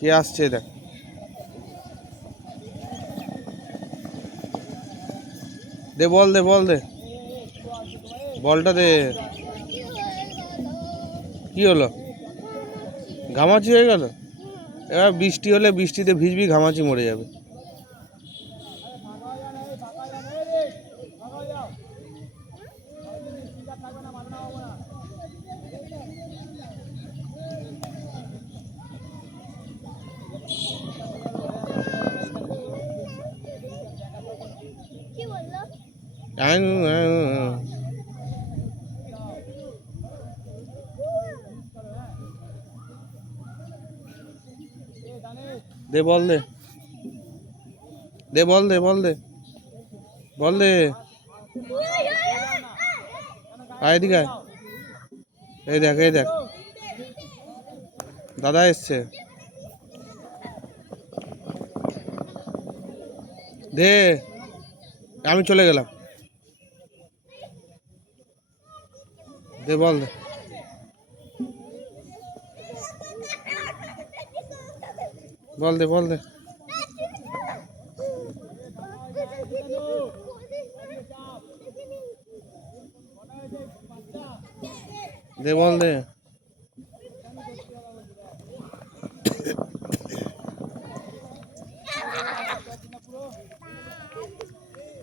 কে আসছে দেখ। দে বল দে বল দে বলটা দে। কি হলো? ঘামাচি হয়ে গেল। এবার বৃষ্টি হলে বৃষ্টিতে ভিজবি, ঘামাচি মরে যাবে। দে বল দে দে বল দে বল দে বল দে। আয় এদিকে আয়। এই দেখ এই দেখ, দাদা এসছে। দে, আমি চলে গেলাম। দে বল দে। বল দে বল দে। দে বল দে।